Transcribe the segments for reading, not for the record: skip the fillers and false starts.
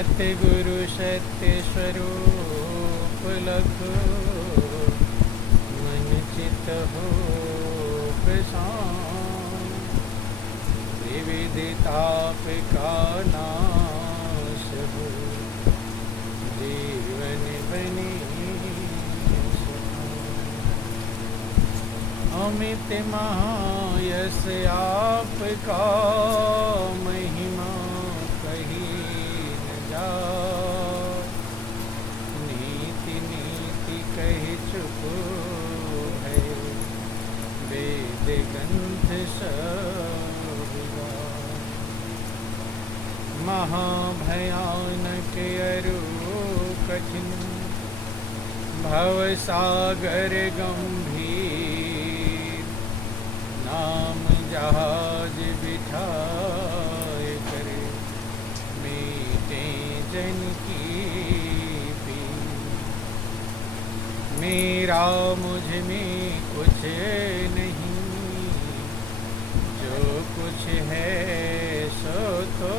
सतगुरु सत्य स्वरूप लखो मन चित हो प्रशांत। विविध ताप का नाश हो जीवन बने अमित महायश आपका महिमा कही न जाए। नीति नीति कही चुप है वेद ग्रंथ सब गाए। महाभयानक अरु कठिन भवसागर गंभीर। नाम जहाज बिठाए करे मीटे जन की पीर। मेरा मुझ में कुछ नहीं जो कुछ है सो तो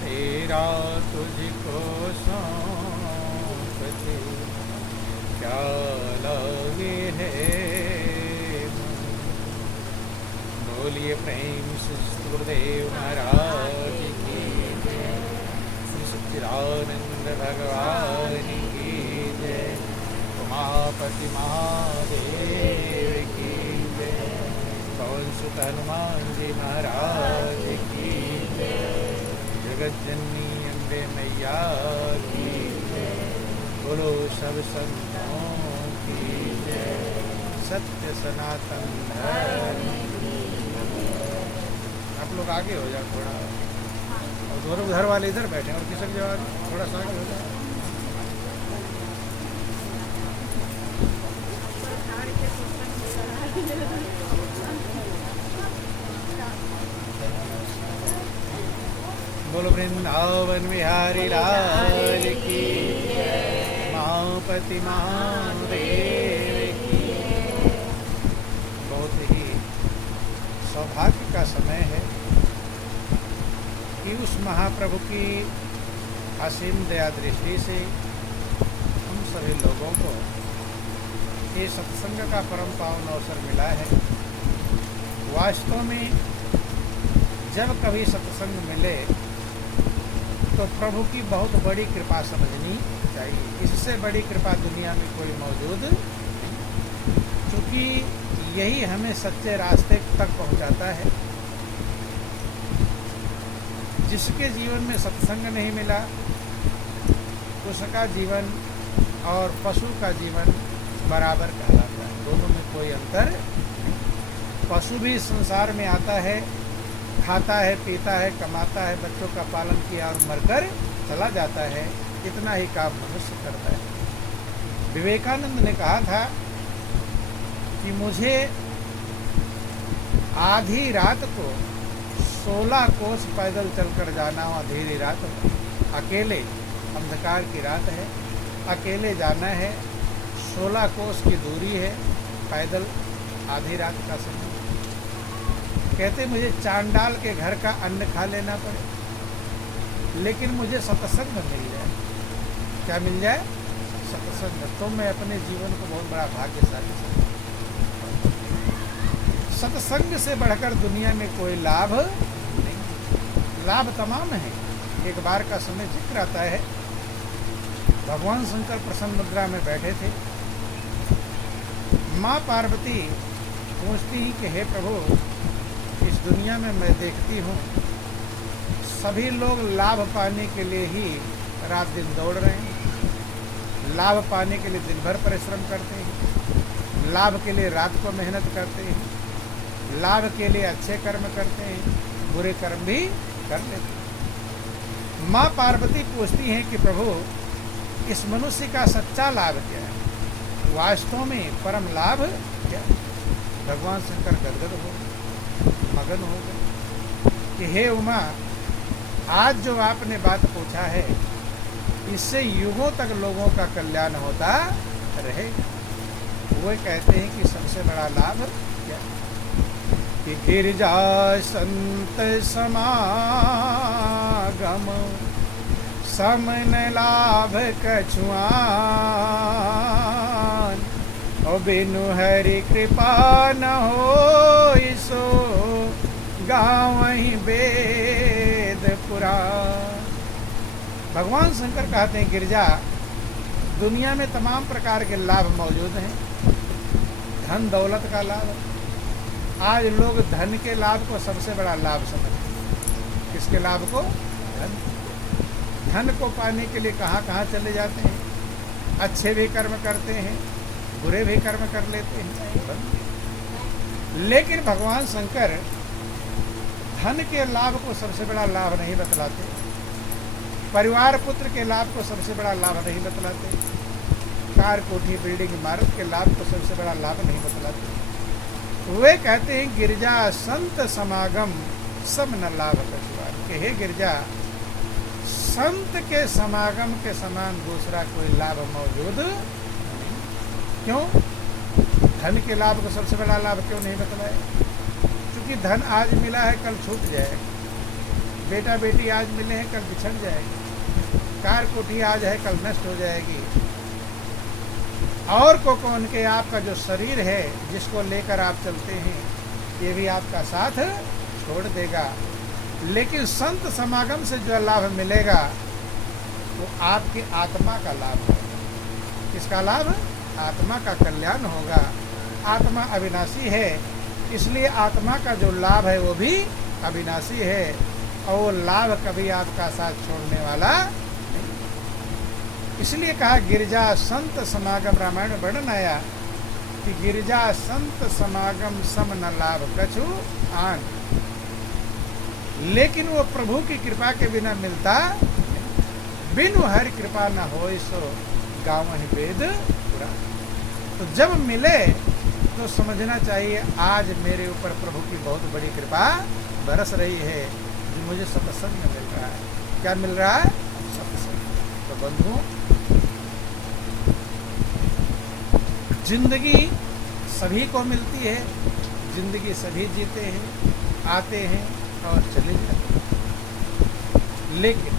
तेरा तुझको सौंपते क्या लगे है। बोलिए प्रेम से गुरुदेव महाराज की जय। सच्चिदानंद भगवान की जय। उमापति महादेव की जय। पवन सुत हनुमान जी महाराज की जय। जगत जननी अम्बे मैया की जय। बोलो सब संतों की जय। सत्य सनातन धर्म। आप लोग आगे हो जाओ थोड़ा, और दोनों घर वाले इधर बैठे और किसक जवाब थोड़ा सा आगे हो जाओ। बोलो वृंदावन बिहारी लाल की महापति महादेव की। बहुत ही सौभाग्य का समय है कि उस महाप्रभु की असीम दया दृष्टि से हम सभी लोगों को ये सत्संग का परम पावन अवसर मिला है। वास्तव में जब कभी सत्संग मिले तो प्रभु की बहुत बड़ी कृपा समझनी चाहिए। इससे बड़ी कृपा दुनिया में कोई मौजूद नहीं, क्योंकि यही हमें सच्चे रास्ते तक पहुंचाता है। जिसके जीवन में सत्संग नहीं मिला उसका जीवन और पशु का जीवन बराबर कहलाता है। दोनों में कोई अंतर नहीं। पशु भी संसार में आता है, खाता है, पीता है, कमाता है, बच्चों का पालन किया और मरकर चला जाता है। इतना ही काम मनुष्य करता है। विवेकानंद ने कहा था कि मुझे आधी रात को 16 कोस पैदल चलकर जाना हो, अंधेरी रात में, अकेले, अंधकार की रात है, अकेले जाना है, 16 कोस की दूरी है पैदल, आधी रात का समय। कहते मुझे चांडाल के घर का अन्न खा लेना पड़े लेकिन मुझे सत्संग मिल जाए। क्या मिल जाए? सत्संग। तो मैं अपने जीवन को बहुत बड़ा भाग्यशाली समझता हूं। सत्संग से बढ़कर दुनिया में कोई लाभ नहीं। लाभ तमाम है। एक बार का समय जिक्र आता है, भगवान शंकर प्रसन्न मुद्रा में बैठे थे। माँ पार्वती पूछती ही कि हे प्रभु, इस दुनिया में मैं देखती हूँ सभी लोग लाभ पाने के लिए ही रात दिन दौड़ रहे हैं। लाभ पाने के लिए दिन भर परिश्रम करते हैं, लाभ के लिए रात को मेहनत करते हैं, लाभ के लिए अच्छे कर्म करते हैं, बुरे कर्म भी कर लेते हैं। माँ पार्वती पूछती हैं कि प्रभु, इस मनुष्य का सच्चा लाभ क्या है? वास्तव में परम लाभ क्या है? भगवान शंकर गदगद हो गए, मगन हो गए कि हे उमा, आज जो आपने बात पूछा है इससे युगों तक लोगों का कल्याण होता रहेगा। वो कहते हैं कि सबसे बड़ा लाभ क्या? कि गिरजा संत समागम समन लाभ कछुआन। और बिनु हरि कृपा न हो सो गावहीं वेद पुराण। भगवान शंकर कहते हैं गिरजा, दुनिया में तमाम प्रकार के लाभ मौजूद हैं। धन दौलत का लाभ, आज लोग धन के लाभ को सबसे बड़ा लाभ समझते हैं। किसके लाभ को? धन। धन को पाने के लिए कहाँ कहाँ चले जाते हैं, अच्छे भी कर्म करते हैं, बुरे भी कर्म कर लेते हैं। लेकिन भगवान शंकर धन के लाभ को सबसे बड़ा लाभ नहीं बतलाते, परिवार पुत्र के लाभ को सबसे बड़ा लाभ नहीं बतलाते, कार कोठी बिल्डिंग इमारत के लाभ को सबसे बड़ा लाभ नहीं बतलाते। वे कहते हैं गिरजा संत समागम सब न लाभ कछुआन, कि हे गिरजा, संत के समागम के समान दूसरा कोई लाभ मौजूद नहीं। क्यों? धन के लाभ को सबसे बड़ा लाभ क्यों नहीं बतलाया? क्योंकि धन आज मिला है कल छूट जाएगा, बेटा बेटी आज मिले हैं कल बिछड़ जाएगी, कार कोठी आज है कल नष्ट हो जाएगी, और को कौन के आपका जो शरीर है जिसको लेकर आप चलते हैं ये भी आपका साथ छोड़ देगा। लेकिन संत समागम से जो लाभ मिलेगा वो आपकी आत्मा का लाभ होगा। किसका लाभ? आत्मा का कल्याण होगा। आत्मा अविनाशी है, इसलिए आत्मा का जो लाभ है वो भी अविनाशी है, और वो लाभ कभी आपका साथ छोड़ने वाला नहीं। इसलिए कहा गिरजा संत समागम, रामायण में वर्णन आया कि गिरजा संत समागम सम न लाभ कछु आन। लेकिन वो प्रभु की कृपा के बिना मिलता, बिनु हरि कृपा न होय सो गावहीं वेद पुराण। तो जब मिले तो समझना चाहिए आज मेरे ऊपर प्रभु की बहुत बड़ी कृपा बरस रही है, जो मुझे सत्संग में मिल रहा है। क्या मिल रहा है? सत्संग। तो बंधुओं, जिंदगी सभी को मिलती है, जिंदगी सभी जीते हैं, आते हैं और चले जाते हैं। लेकिन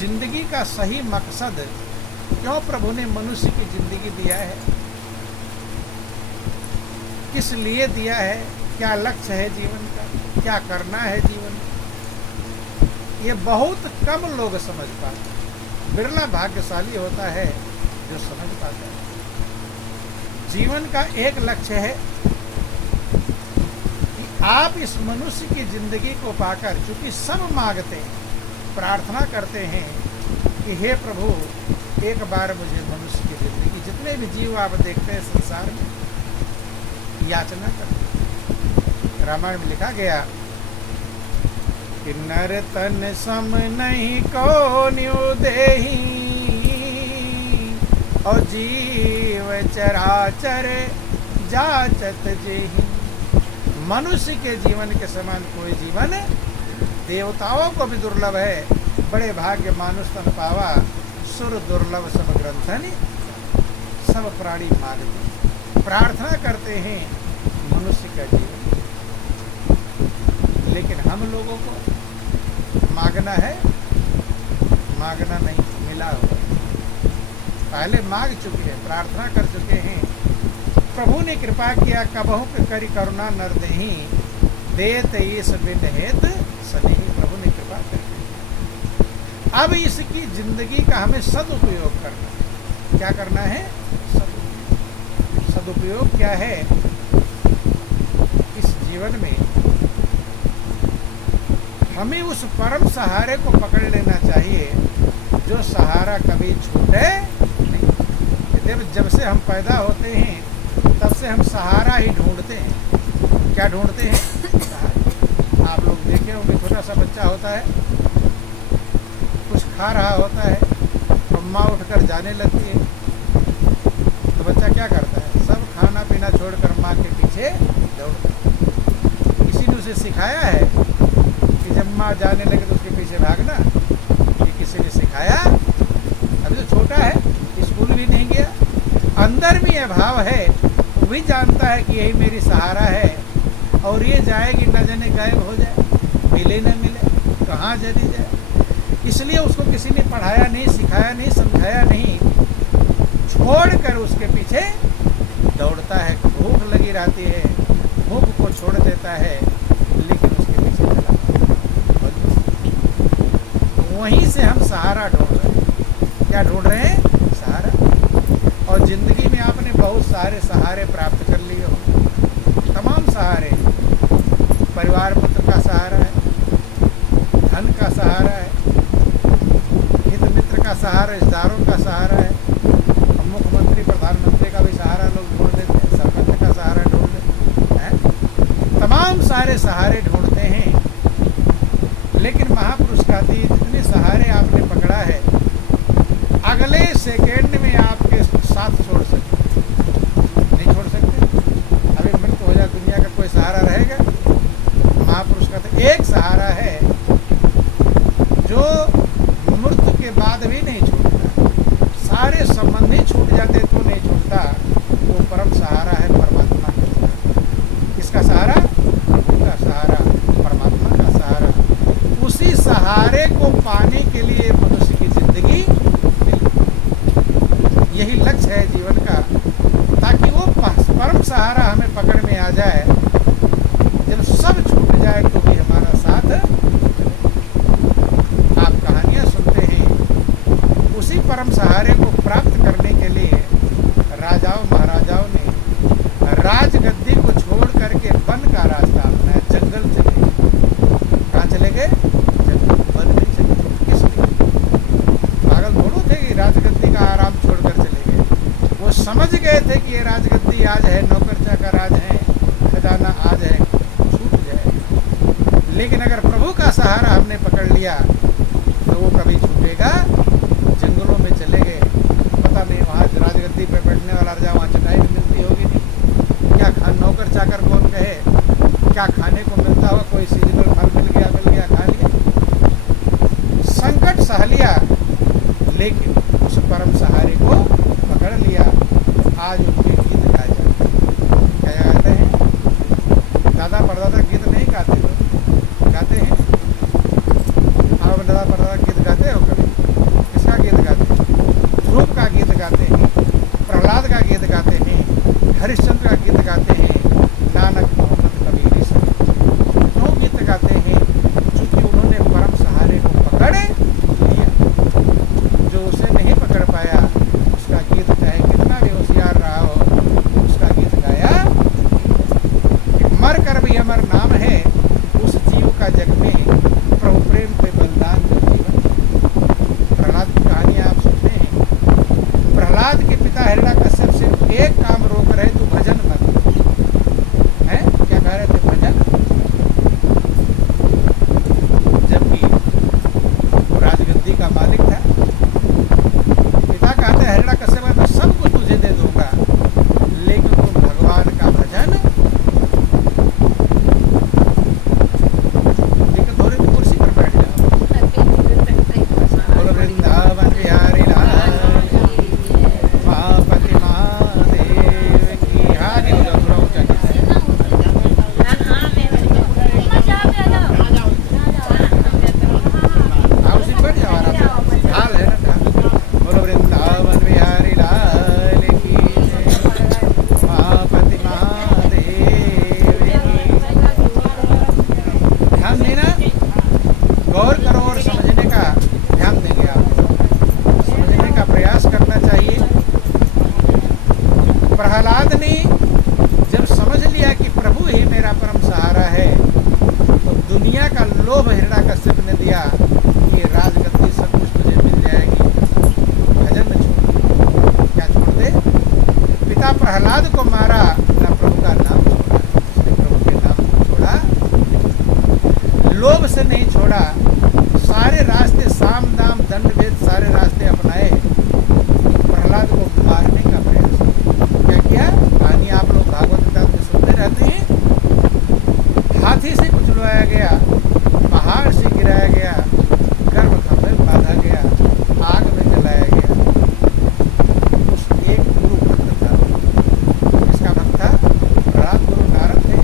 जिंदगी का सही मकसद क्यों प्रभु ने मनुष्य की जिंदगी दिया है, किस लिए दिया है, क्या लक्ष्य है जीवन का, क्या करना है जीवन में, ये बहुत कम लोग समझ पाते। बिरला भाग्यशाली होता है जो समझ पाता है। जीवन का एक लक्ष्य है कि आप इस मनुष्य की जिंदगी को पाकर, चूंकि सब मांगते हैं, प्रार्थना करते हैं कि हे प्रभु एक बार मुझे मनुष्य की जिंदगी, जितने भी जीव आप देखते हैं संसार में याचना करते हैं। रामायण में लिखा गया कि नर तन सम नहीं को न्यू देही, और जीव चराचर जाचत जेहि। मनुष्य के जीवन के समान कोई जीवन देवताओं को भी दुर्लभ है। बड़े भाग्य मानुष तन पावा, सुर दुर्लभ सब ग्रंथनि। सब प्राणी मांगते, प्रार्थना करते हैं मनुष्य का जीवन, लेकिन हम लोगों को मांगना है, मांगना नहीं, मिला हुआ। पहले मांग चुके हैं, प्रार्थना कर चुके हैं, प्रभु ने कृपा किया, कबहु करी करुणा नर देहि, देत ईस बिन हेत सनेहि। प्रभु ने कृपा कर दी। अब इसकी जिंदगी का हमें सदुपयोग करना है। क्या करना है? सदुपयोग। सदुपयोग क्या है? इस जीवन में हमें उस परम सहारे को पकड़ लेना चाहिए जो सहारा कभी छूटे नहीं। जब से हम पैदा होते हैं तब से हम सहारा ही ढूंढते हैं। क्या ढूंढते हैं? सहारा। आप लोग देखे होंगे, छोटा सा बच्चा होता है, कुछ खा रहा होता है, तो माँ उठकर जाने लगती है, तो बच्चा क्या करता है? सब खाना पीना छोड़कर माँ के पीछे दौड़ता है। किसी ने उसे सिखाया है कि जब माँ जाने लगे तो उसके पीछे भागना? ये किसी ने सिखाया? अभी तो छोटा है, स्कूल भी नहीं गया, अंदर भी यह भाव है, वो भी जानता है कि यही मेरी सहारा है, और और ये जाएगी न जाने गायब हो जाए, मिले न मिले, कहाँ चली जाए। इसलिए उसको किसी ने पढ़ाया नहीं, सिखाया नहीं, समझाया नहीं, छोड़कर उसके पीछे दौड़ता है। भूख लगी रहती है, भूख को छोड़ देता है, लेकिन उसके पीछे चला। वहीं से हम सहारा ढूंढ रहे हैं। क्या ढूंढ रहे हैं? सहारा। और जिंदगी में आपने बहुत सारे सहारे प्राप्त कर लिए हो, तमाम सहारे। परिवार पुत्र का सहारा है, धन का सहारा है, हित मित्र का सहारा, रिश्तेदारों का सहारा है, मुख्यमंत्री प्रधानमंत्री का भी सहारा लोग ढूंढ लेते हैं, सरपंच का सहारा ढूंढ लेते हैं, तमाम सारे सहारे ढूंढते हैं। लेकिन महापुरुष कहते हैं जितने सहारे आपने पकड़ा है, अगले सेकेंड में आपके साथ छोड़ सकते, नहीं छोड़ सकते। अभी मृत्यु हो जाए, दुनिया का कोई सहारा रहेगा? महापुरुष कहते एक सहारा है जो मृत्यु के बाद भी नहीं छूटता। सारे संबंधी छूट जाते तो नहीं छूटता, वो परम सहारा है, परमात्मा का सहारा। किसका सहारा? प्रभु का सहारा, परमात्मा का सहारा। उसी सहारे को पाने के लिए मनुष्य की जिंदगी मिली। यही लक्ष्य है जीवन का, ताकि वो परम सहारा हमें पकड़ में आ जाए। जब सब छूट जाए तो भी हमारा साथ। आप कहानियां सुनते हैं, उसी परम सहारे को प्राप्त करने के लिए राजाओं महाराजाओं ने राजगद्दी को छोड़ करके वन का रास्ता अपनाया, जंगल चले गए। कहाँ चले गए? जंगल, वन में चले गए। किस लिए? पागल थोड़ो थे कि राजगद्दी का आराम छोड़कर चले गए। वो समझ गए थे कि ये राजगद्दी आज है, नौकर चाकर आज है, खजाना आज है, छूट जाए। लेकिन अगर प्रभु का सहारा हमने पकड़ लिया तो वो कभी छूटेगा। जंगलों में चले गए, पता नहीं वहाँ राजगद्दी पे बैठने वाला राजा, वहाँ चटाई मिलती होगी नहीं, क्या खान नौकर चाकर कौन कहे, क्या खाने को मिलता होगा? कोई सीजनल फल मिल गया, खा लिया, संकट सह लिया, लेकिन उस परम सहारे को पकड़ लिया। आज उनके गीत गाए जाते हैं। क्या गाते हैं? दादा परदादा गीत नहीं गाते हो, गाते हैं। आप दादा परदादा गीत गाते हो कभी? किसका गीत गाते हैं? ध्रुव का गीत गाते हैं, प्रहलाद का गीत गाते हैं, हरिश्चंद्र का गीत गाते हैं, नानक मोहम्मद कबीर सब क्यों गीत गाते हैं? क्योंकि उन्होंने परम सहारे को पकड़ लिया। जो उसे नहीं पकड़ पाया, उसका गीत चाहे कितना भी होशियार रहा हो, उसका गीत गाया। मर कर भी अमर नाम है उस जीव का जग में, प्रभु प्रेम पे बलिदान का जीवन। प्रहलाद की कहानी आप सुनते हैं। प्रहलाद के पिता हिरण्याकश्यप सिर्फ एक काम रोक रहे, तू भजन मत है। क्या कह रहे थे? भजन। जबकि वो राजगद्दी का मालिक था। पिता कहते हैं हिरण्याकश्यप मैं सब कुछ तुझे दे दूंगा, लेकिन तुम भगवान का भजन, लेकिन थोड़ी भी कुर्सी पर बैठ जाओ। बोलो वृंदावन बिहारी लाल मापति महादेव की। आगे हो जाओ, थोड़ा ऊंचा नीचे। हाँ उसी बैठ जाओ, आराम से, ढाल है ना, ढाल। बोलो वृंदावन बिहारी लाल की, महापति महादेव की। ध्यान देना, गौर करो और समझने का ध्यान देंगे आप, समझने का प्रयास करना चाहिए। प्रहलाद ने जब समझ लिया कि प्रभु ही मेरा परम सहारा है, तो दुनिया का लोभ हिरण्याकश्यप ने दिया कि राजगद्दी सब कुछ तुझे मिल जाएगी, भजन में छोड़। क्या छोड़ दे? पिता प्रहलाद को मारा, ना प्रभु का नाम छोड़ा। उसने प्रभु के नाम को छोड़ा, लोभ से नहीं छोड़ा। सारे रास्ते, साम दाम दंड भेद, सारे रास्ते अपनाए, प्रहलाद को मारने का प्रयास। क्या किया? कहानी आप लोग भागवत गीता में सुनते रहते हैं। हाथी से कुचलवाया गया, पहाड़ से गिराया गया, गर्भगृह में बांधा गया, आग में जलाया गया। उस एक गुरु भक्त था। किसका भक्त था? प्रहलाद गुरु नारद थे।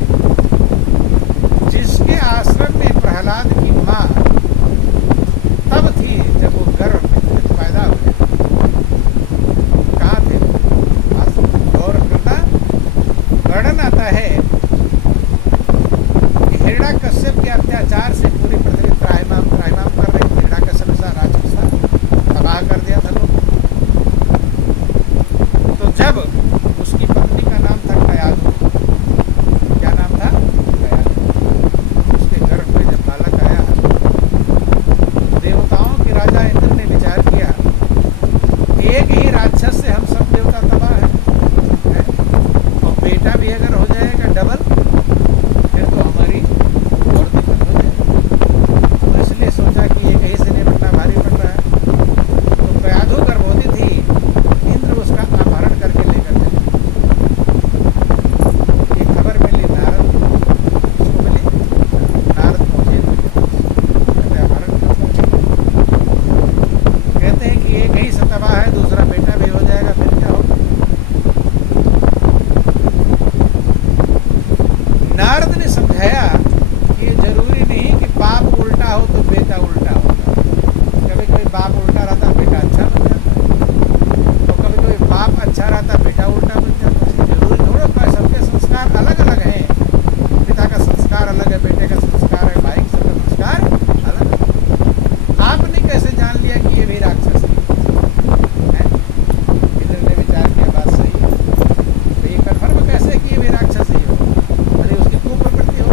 नारद ने समझाया कि ये जरूरी नहीं कि बाप उल्टा हो तो बेटा उल्टा होगा। कभी कभी बाप उल्टा रहता बेटा अच्छा बन जाता है, और कभी कभी बाप अच्छा रहता बेटा उल्टा बन जाता है। जरूरी थोड़ा होता है, सबके संस्कार अलग अलग हैं। पिता का संस्कार अलग है, बेटे का संस्कार है, भाई का संस्कार अलग है। आपने कैसे जान लिया कि ये भी राक्षस है? इंद्र ने विचार किया, बात सही है, तो ये कन्फर्म कैसे कि ये भी राक्षस ही हो? अरे उसकी कुप्रवृत्ति हो,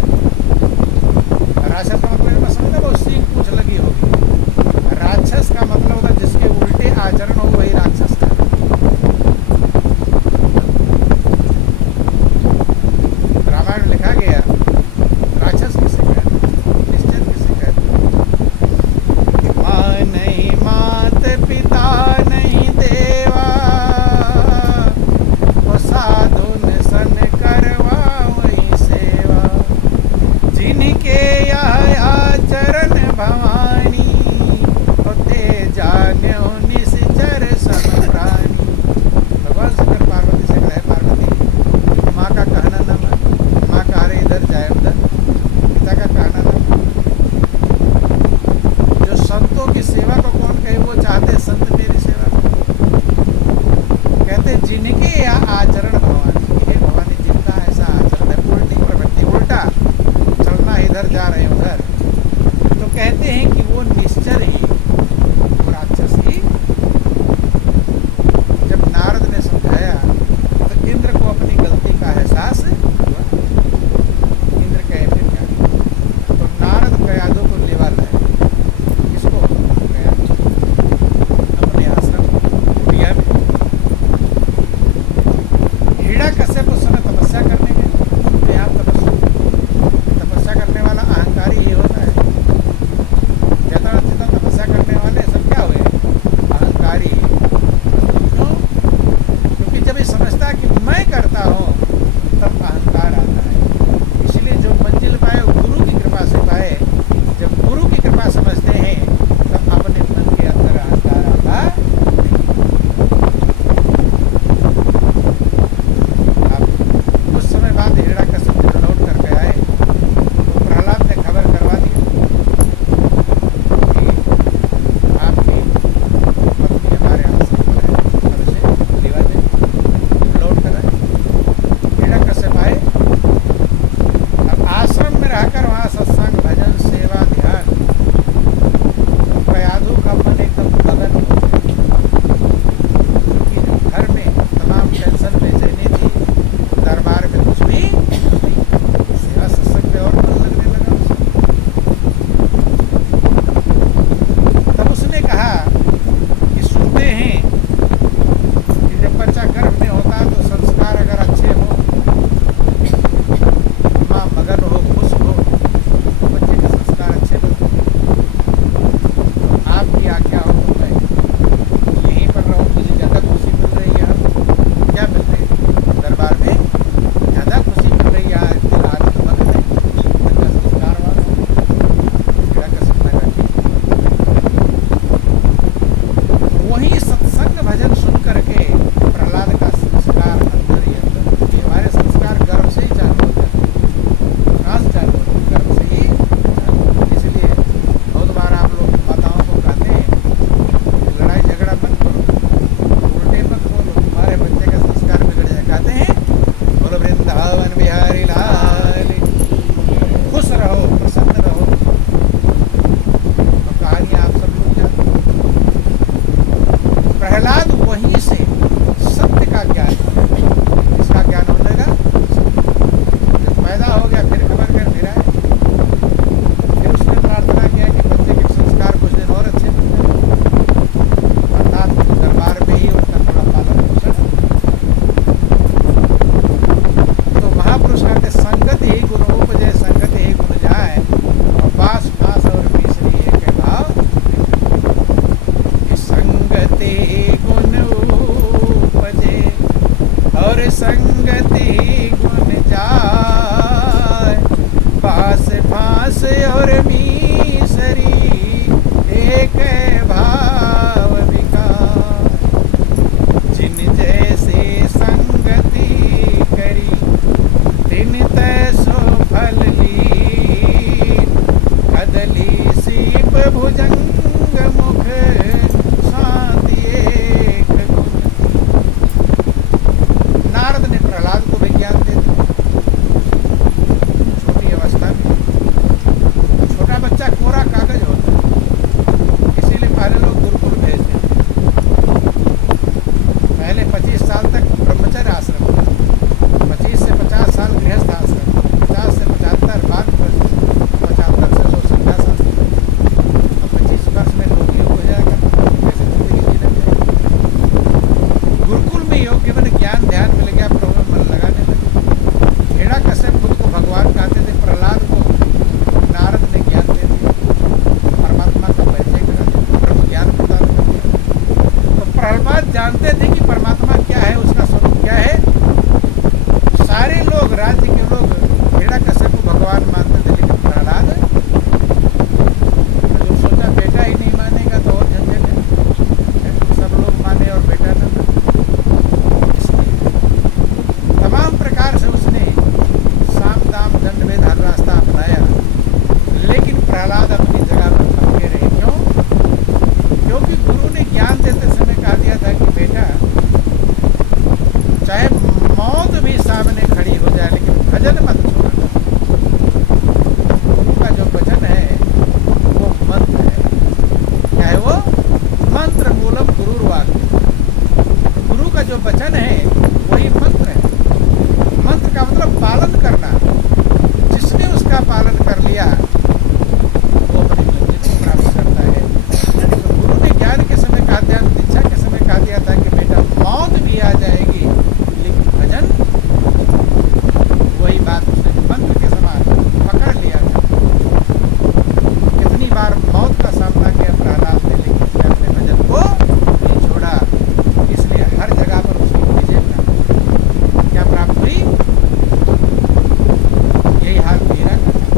मीरा का था।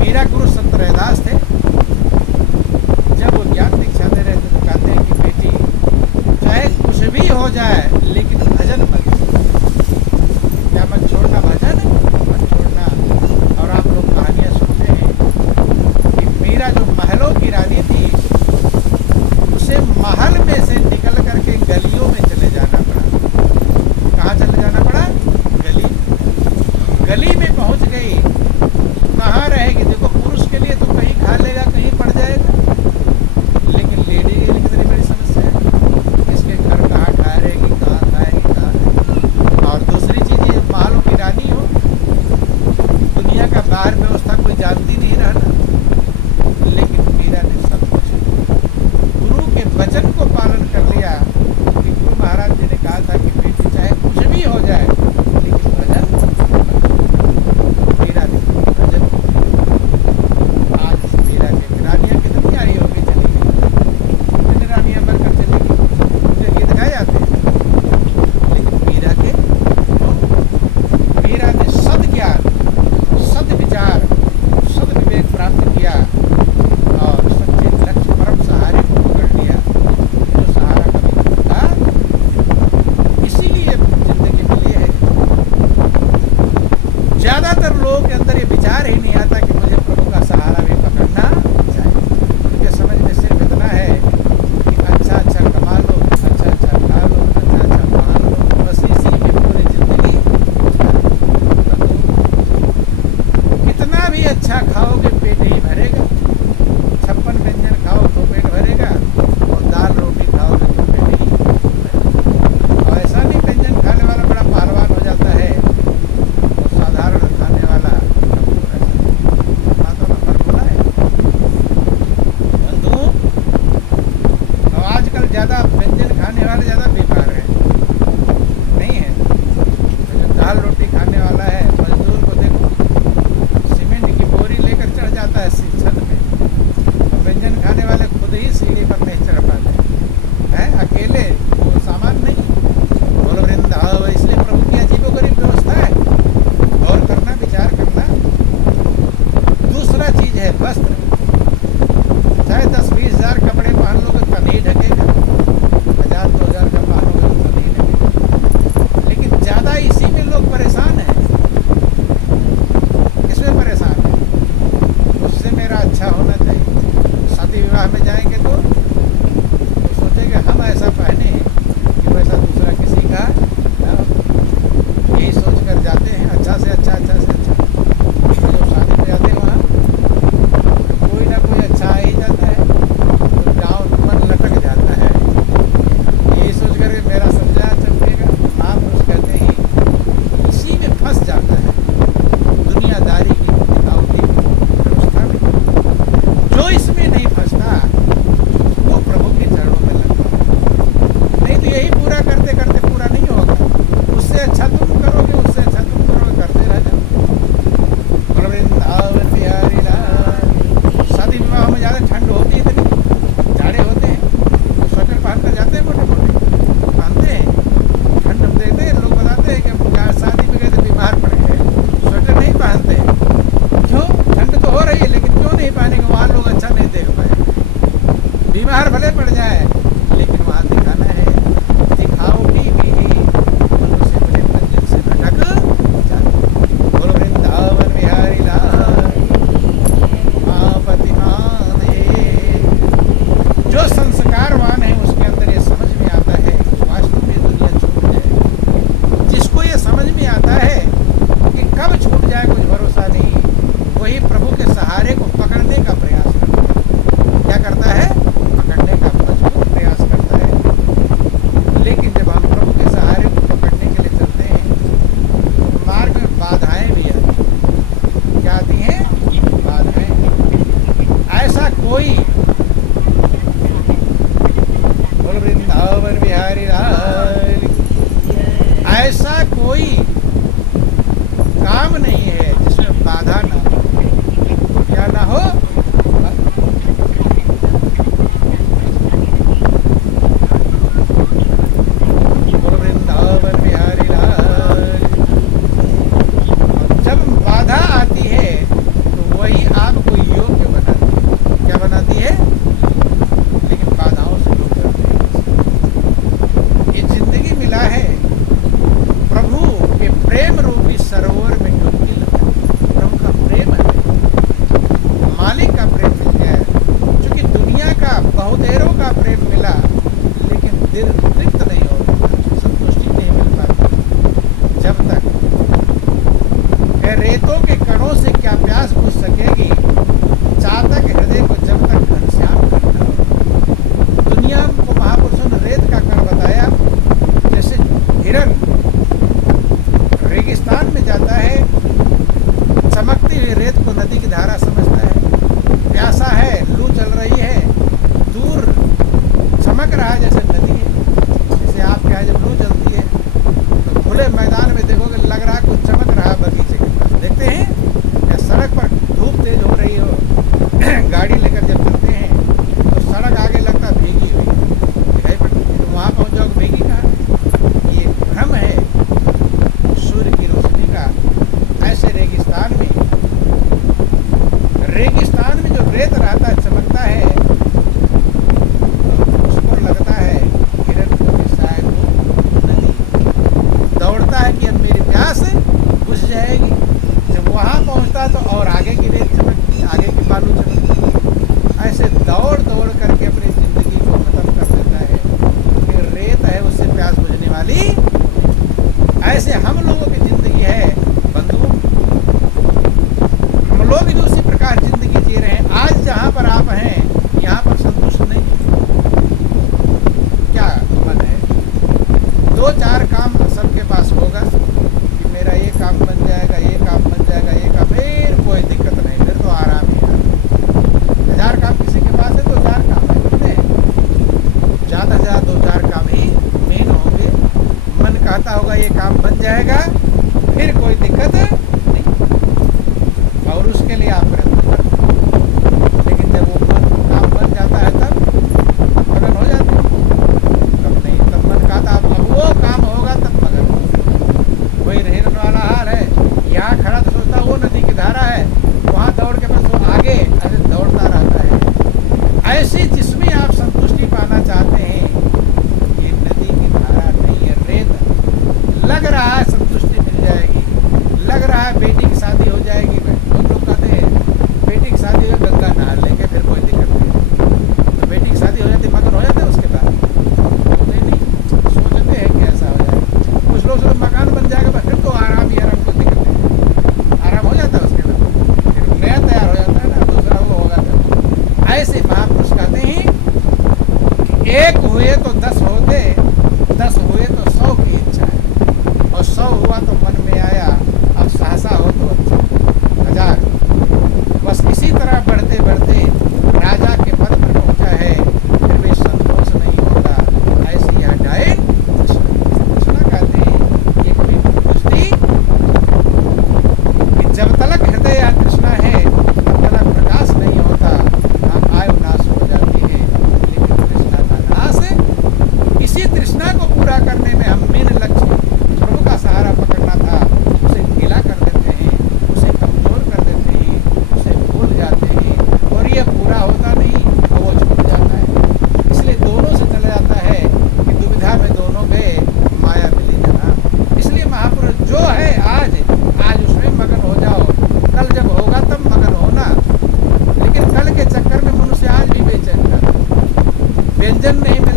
मीरा गुरु संत रैदास थे। जब वो ज्ञान दीक्षा दे रहे थे तो कहते हैं कि बेटी चाहे कुछ भी हो जाए लेकिन भजन मत, क्या मत छोड़ना, भजन मत छोड़ना। और आप लोग कहानियां सुनते हैं कि मीरा जो महलों की रानी थी, उसे महल में से निकल करके गलियों में चले जाना पड़ा। कहाँ चले जाना पड़ा? गली। गली में पहुंच गई, कहाँ रहेगी? देखो पुरुष के लिए तो कहीं खा लेगा, कहीं पड़ जाएगा, लेकिन लेडी के लिए कितनी बड़ी समस्या है। इसके घर कहाँ ठहरेगी, कहाँ खाएगी, कहाँ रहेगी। और दूसरी चीज़ ये, महलों की रानी हो, दुनिया का बाहर व्यवस्था कोई जानती नहीं रहना। लेकिन मीरा ने सब कुछ गुरु के वचन को पालन कर लिया कि गुरु महाराज जी ने कहा था कि बेटी चाहे कुछ भी हो जाए लेकिन भजन। मीरा ने भजन। आज मीरा के रानियाँ कितनी आई होगी, चली गई, कितनी रानियाँ मर कर चली गई, मुझे ये दिखाए जाते हैं। लेकिन मीरा के, मीरा ने सद ज्ञान, सद विचार, सद विवेक प्राप्त किया और सच्चे लक्ष्य परम सहारे को पकड़ लिया, जो सहारा कभी टूटा। इसीलिए जिंदगी मिली है। ज्यादातर लोगों के अंदर ये विचार ही नहीं आता कि मुझे प्रभु का सहारा भी पकड़ना चाहिए। उनके समझ में सिर्फ इतना है कि अच्छा अच्छा कमा लो, अच्छा अच्छा खा लो, अच्छा अच्छा पहन लो, बस इसी में पूरी जिंदगी गुजारो। कितना भी अच्छा खाओगे पेट ही भरेगा, 56 व्यंजन खाओ तो पेट भरेगा, और दाल रोटी खाओगे तो पेट ही भरेगा। और ऐसा नहीं व्यंजन खाने वाला बड़ा पहलवान हो जाता है, और साधारण खाने वाला ऐसा नहीं। से क्या प्यास बुझ सकेगी, चातक हृदय को जब तक घनश्याम करना हो। दुनिया को महापुरुषों ने रेत का कण बताया। जैसे हिरन रेगिस्तान में जाता है, चमकती हुई रेत को नदी की धारा समझता है। प्यासा है, लू चल रही है, दूर चमक रहा है जैसे नदी है। जैसे आपके यहाँ जब लू चलती है तो खुले मैदान में देखोगे लग रहा है कुछ चमक रहा है बगीचे के पास, देखते हैं। या सड़क पर धूप तेज हो रही हो, गाड़ी लेकर जब चलते हैं तो सड़क आगे लगता भीगी हुई दिखाई पड़ती है, तो वहाँ पहुँच जाओगे भीगी कहाँ। ये भ्रम है सूर्य की रोशनी का। ऐसे रेगिस्तान में जो रेत रहता है, चमकता है, तो उसको लगता है हिरन को कि शायद वो नदी। दौड़ता है कि अब मेरी प्यास बुझ जाएगी। जब वहाँ पहुँचता है तो और आगे की रेत चमकती, आगे की बालू चमकती। ऐसे दौड़ दौड़ करके अपनी जिंदगी को खत्म कर देता है। कि रेत है उससे प्यास बुझने वाली, ऐसे हम लोगों की जिंदगी है बंधुओं। हम लोग भी उसी प्रकार जिंदगी जी रहे हैं। आज जहाँ पर आप हैं यहाँ पर संतुष्ट नहीं, क्या मन है? 2-4 काम सबके पास होगा कि मेरा ये काम बन जाएगा, ये काम बन जाएगा, ये काम, फिर कोई दिक्कत नहीं, फिर तो आराम ही है। 1000 काम किसी के पास है तो 4 काम है, कितने ज़्यादा से ज़्यादा 2-4 काम ही मेन होंगे। मन कहता होगा ये काम बन जाएगा, फिर कोई दिक्कत नहीं, और उसके लिए आप प्रयत्न करते हैं। लेकिन जब वो काम बन जाता है तब मगन हो जाते हैं, तब नहीं। तब मन कहता अब वो काम होगा तब मगन होगा। वही हिरन वाला हाल है, यहाँ खड़ा तो सोचता वो नदी की धारा है, वहाँ दौड़ के बस वो आगे ऐसे दौड़ता रहता है। ऐसी जिसमें आप संतुष्टि पाना चाहते हैं, ये नदी की धारा नहीं है, रेत। लग रहा है संतुष्टि मिल जाएगी, लग रहा है बेटी की शादी हो जाएगी। बहुत लोग कहते हैं बेटी की शादी हो, गंगा नहा लेंगे, फिर कोई दिक्कत नहीं। तो बेटी की शादी हो जाती, मगन हो जाते हैं उसके बाद? नहीं, सोचते हैं कि ऐसा हो जाए। कुछ लोग मकान बन जाएगा फिर तो आराम ही आराम, कोई दिक्कत नहीं, आराम हो जाता है उसके बाद, फिर नया तैयार हो जाता है ना, दूसरा वो होगा तो। ऐसे महापुरुष कहते हैं कि 1 हुए तो 10 होते, 10 हुए तो 100 की इच्छा है, और 100 हुआ तो मन में आया अब सहसा हो तो अच्छा, 1000। बस इसी तरह बढ़ते बढ़ते राजा के पद पर पहुंचा है, फिर भी संतोष नहीं होता। ऐसी यह डायन कृष्णा कहते हैं कि कभी पूछती कि जब तलक हृदय या तृष्णा है तब तलक प्रकाश नहीं होता, आयु नाश हो जाती है। लेकिन तृष्णा का नाश, इसी तृष्णा को पूरा करने में हम मेन लक्ष्य प्रभु का सहारा पकड़ना था, उसे ढीला कर देते हैं, उसे कमजोर कर देते हैं, उसे भूल जाते हैं, और ये पूरा होता नहीं तो वो छूट जाता है। इसलिए दोनों से चला जाता है कि दुविधा में दोनों गए, माया मिली जहाँ। इसलिए महापुरुष जो है आज उसमें मगन हो जाओ, कल जब होगा तब मगन होना। लेकिन कल के चक्कर में मनुष्य आज भी बेचैन रहता है। व्यंजन नहीं मिल